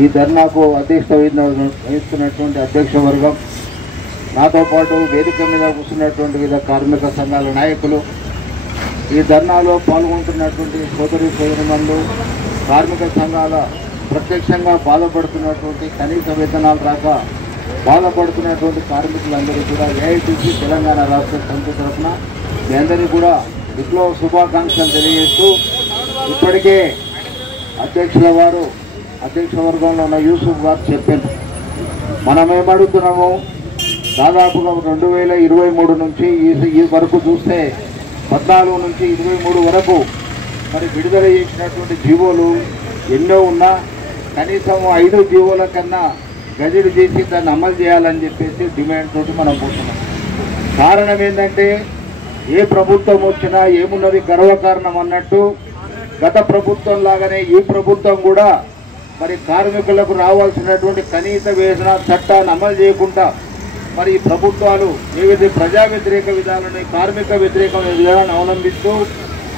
ఈ ధర్నాకు అధ్యక్షత వహిస్తున్నటువంటి అధ్యక్ష వర్గం, నాతో పాటు వేదిక మీద కూర్చున్నటువంటి వివిధ కార్మిక సంఘాల నాయకులు, ఈ ధర్నాలో పాల్గొంటున్నటువంటి సోదరిమణులు, కార్మిక సంఘాల ప్రత్యక్షంగా బాధపడుతున్నటువంటి కనీస వేతనాలు రాక బాధపడుతున్నటువంటి కార్మికులందరూ కూడా ఏఐటీసీ తెలంగాణ రాష్ట్ర సమితి తరఫున మీ అందరికీ కూడా విప్లవ శుభాకాంక్షలు తెలియజేస్తూ, ఇప్పటికే అధ్యక్షుల వారు అధ్యక్ష వర్గంలో ఉన్న యూసుఫ్ గారు చెప్పారు. మనం ఏమడుగుతున్నాము, దాదాపుగా 2023 నుంచి ఈ వరకు చూస్తే 14 నుంచి 23 వరకు మరి విడుదల చేసినటువంటి జీవోలు ఎన్నో ఉన్నా కనీసం 5 జీవోల కన్నా గజెట్ చేసి దాన్ని అమలు చేయాలని చెప్పేసి డిమాండ్ తోటి మనం పోతున్నాం. కారణం ఏంటంటే, ఏ ప్రభుత్వం వచ్చినా ఏమున్నది గర్వకారణం అన్నట్టు గత ప్రభుత్వం లాగానే ఈ ప్రభుత్వం కూడా మరి కార్మికులకు రావాల్సినటువంటి కనీస వేతన చట్టాన్ని అమలు చేయకుండా మరి ఈ ప్రభుత్వాలు ఏవైతే ప్రజా వ్యతిరేక విధానాన్ని, కార్మిక వ్యతిరేక విధానాన్ని అవలంబిస్తూ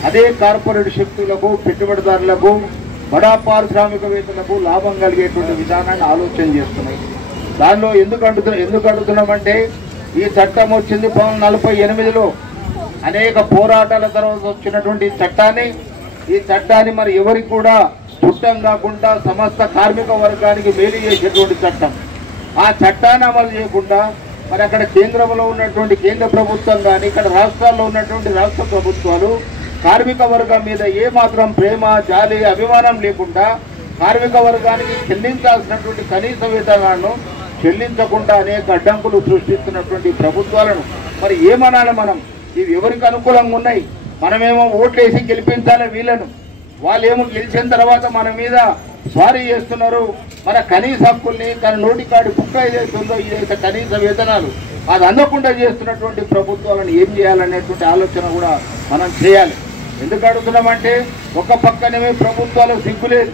అదే కార్పొరేట్ శక్తులకు, పెట్టుబడిదారులకు, బడా పారిశ్రామికవేత్తలకు లాభం కలిగేటువంటి విధానాన్ని ఆలోచన చేస్తున్నాయి. దానిలో ఎందుకు అడుగుతున్నామంటే, ఈ చట్టం వచ్చింది 1948లో అనేక పోరాటాల తర్వాత వచ్చినటువంటి ఈ చట్టాన్ని మరి ఎవరికి కూడా చుట్టం కాకుండా సమస్త కార్మిక వర్గానికి మేలు చేసేటువంటి చట్టం. ఆ చట్టాన్ని అమలు చేయకుండా మరి అక్కడ కేంద్రంలో ఉన్నటువంటి కేంద్ర ప్రభుత్వం కానీ, ఇక్కడ రాష్ట్రాల్లో ఉన్నటువంటి రాష్ట్ర ప్రభుత్వాలు కార్మిక వర్గం మీద ఏమాత్రం ప్రేమ, జాలి, అభిమానం లేకుండా కార్మిక వర్గానికి చెల్లించాల్సినటువంటి కనీస వేతనాలను చెల్లించకుండా అనేక అడ్డంకులు సృష్టిస్తున్నటువంటి ప్రభుత్వాలను మరి ఏమనాలి మనం? ఇవి ఎవరికి అనుకూలంగా ఉన్నాయి? మనమేమో ఓట్లేసి గెలిపించాలి వీళ్ళను, వాళ్ళేమో గెలిచిన తర్వాత మన మీద స్వారీ చేస్తున్నారు. మన కనీస హక్కుల్ని, తన నోటికాడి కుక్క ఏదైతుందో ఇదైతే కనీస వేతనాలు అది అందకుండా చేస్తున్నటువంటి ప్రభుత్వాలను ఏం చేయాలనేటువంటి ఆలోచన కూడా మనం చేయాలి. ఎందుకు అడుగుతున్నామంటే, ఒక పక్కనేమో ప్రభుత్వాలకు సిగ్గులేదు,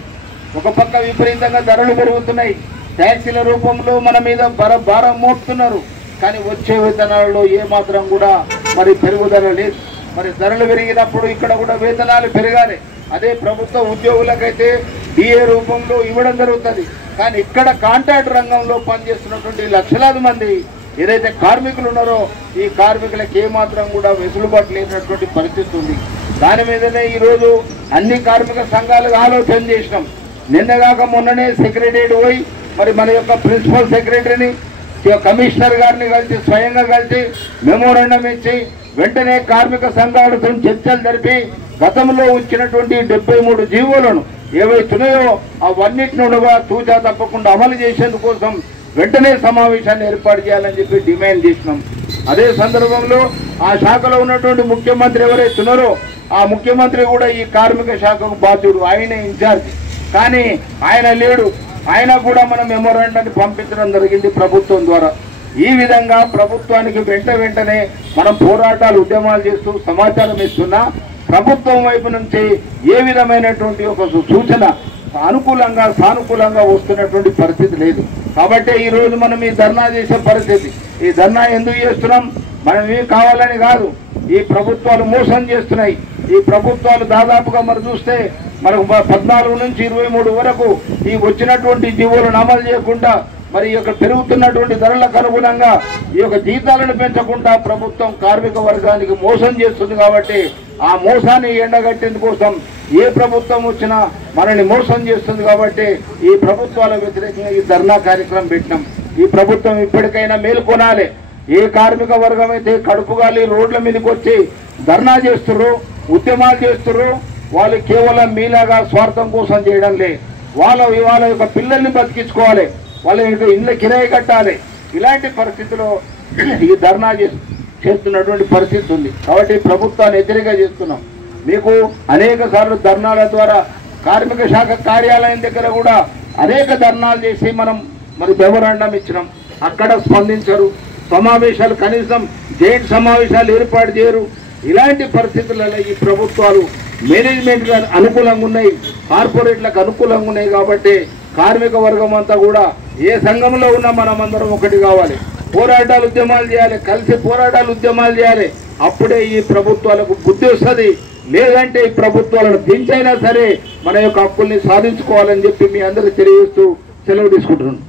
ఒక పక్క విపరీతంగా ధరలు పెరుగుతున్నాయి, ట్యాక్సీల రూపంలో మన మీద భారం మోపుతున్నారు. కానీ వచ్చే వేతనాలలో ఏమాత్రం కూడా మరి పెరుగుదల లేదు. మరి ధరలు పెరిగినప్పుడు ఇక్కడ కూడా వేతనాలు పెరగాలి. అదే ప్రభుత్వ ఉద్యోగులకైతే డిఏ రూపంలో ఇవ్వడం జరుగుతుంది. కానీ ఇక్కడ కాంట్రాక్ట్ రంగంలో పనిచేస్తున్నటువంటి లక్షలాది మంది ఏదైతే కార్మికులు ఉన్నారో ఈ కార్మికులకు ఏమాత్రం కూడా వెసులుబాటు లేనటువంటి పరిస్థితి ఉంది. దాని మీదనే ఈరోజు అన్ని కార్మిక సంఘాలుగా ఆలోచన చేసినాం. నిన్నగాక మొన్ననే సెక్రటరియట్ పోయి మరి మన యొక్క ప్రిన్సిపల్ సెక్రటరీని, కమిషనర్ గారిని కలిసి స్వయంగా కలిసి మెమోరాండం ఇచ్చి వెంటనే కార్మిక సంఘాలతో చర్చలు జరిపి గతంలో వచ్చినటువంటి 73 జీవోలను ఏవైతున్నాయో అవన్నిటిని తూచా తప్పకుండా అమలు చేసేందుకోసం వెంటనే సమావేశాన్ని ఏర్పాటు చేయాలని చెప్పి డిమాండ్ చేసినాం. అదే సందర్భంలో ఆ శాఖలో ఉన్నటువంటి ముఖ్యమంత్రి ఎవరైతున్నారో ఆ ముఖ్యమంత్రి కూడా ఈ కార్మిక శాఖకు బాధ్యుడు, ఆయనే ఇన్ఛార్జ్. కానీ ఆయన లేడు. ఆయన కూడా మనం మెమోరాండాన్ని పంపించడం జరిగింది ప్రభుత్వం ద్వారా. ఈ విధంగా ప్రభుత్వానికి వెంటనే మనం పోరాటాలు, ఉద్యమాలు చేస్తూ సమాచారం ఇస్తున్నా ప్రభుత్వం వైపు నుంచి ఏ విధమైనటువంటి ఒక సూచన సానుకూలంగా వస్తున్నటువంటి పరిస్థితి లేదు. కాబట్టి ఈ రోజు మనం ఈ ధర్నా చేసే పరిస్థితి. ఈ ధర్నా ఎందుకు చేస్తున్నాం? మనం ఏం కావాలని కాదు, ఈ ప్రభుత్వాలు మోసం చేస్తున్నాయి. ఈ ప్రభుత్వాలు దాదాపుగా మరి చూస్తే మనకు 14 నుంచి 23 వరకు ఈ వచ్చినటువంటి జీవోలను అమలు చేయకుండా మరి ఈ యొక్క పెరుగుతున్నటువంటి ధరలకు అనుగుణంగా ఈ యొక్క జీతాలను పెంచకుండా ప్రభుత్వం కార్మిక వర్గానికి మోసం చేస్తుంది. కాబట్టి ఆ మోసాన్ని ఎండగట్టేందుకోసం ఏ ప్రభుత్వం వచ్చినా మనల్ని మోసం చేస్తుంది. కాబట్టి ఈ ప్రభుత్వాల వ్యతిరేకంగా ఈ ధర్నా కార్యక్రమం పెట్టినాం. ఈ ప్రభుత్వం ఇప్పటికైనా మేల్కొనాలి. ఏ కార్మిక వర్గం అయితే కడుపుగాలి రోడ్ల మీదకి వచ్చి ధర్నా చేస్తుర్రు, ఉద్యమాలు చేస్తుర్రు, వాళ్ళు కేవలం మీలాగా స్వార్థం కోసం చేయడం లే. వాళ్ళ యొక్క పిల్లల్ని బతికించుకోవాలి, వాళ్ళ యొక్క ఇళ్ళ కిరాయి కట్టాలి. ఇలాంటి పరిస్థితిలో ఈ ధర్నా చేస్తున్నటువంటి పరిస్థితి ఉంది. కాబట్టి ప్రభుత్వాన్ని వ్యతిరేకంగా చేస్తున్నాం. మీకు అనేక సార్లు ధర్నాల ద్వారా కార్మిక శాఖ కార్యాలయం దగ్గర కూడా అనేక ధర్నాలు చేసి మనం మరి మెమోరాండం ఇచ్చినాం. అక్కడ స్పందించరు. సమావేశాలు, కనీసం జైంట్ సమావేశాలు ఏర్పాటు చేయరు. ఇలాంటి పరిస్థితులలో ఈ ప్రభుత్వాలు మేనేజ్మెంట్ అనుకూలంగా ఉన్నాయి, కార్పొరేట్లకు అనుకూలంగా ఉన్నాయి. కాబట్టి కార్మిక వర్గం అంతా కూడా ఏ సంఘంలో ఉన్నా మనమందరం ఒకటి కావాలి, పోరాటాలు, ఉద్యమాలు చేయాలి, కలిసి పోరాటాలు, ఉద్యమాలు చేయాలి. అప్పుడే ఈ ప్రభుత్వాలకు బుద్ధి వస్తుంది. లేదంటే ఈ ప్రభుత్వాలను దించైనా సరే మన యొక్క హక్కుల్ని సాధించుకోవాలని చెప్పి మీ అందరికీ తెలియజేస్తూ సెలవు తీసుకుంటున్నాను.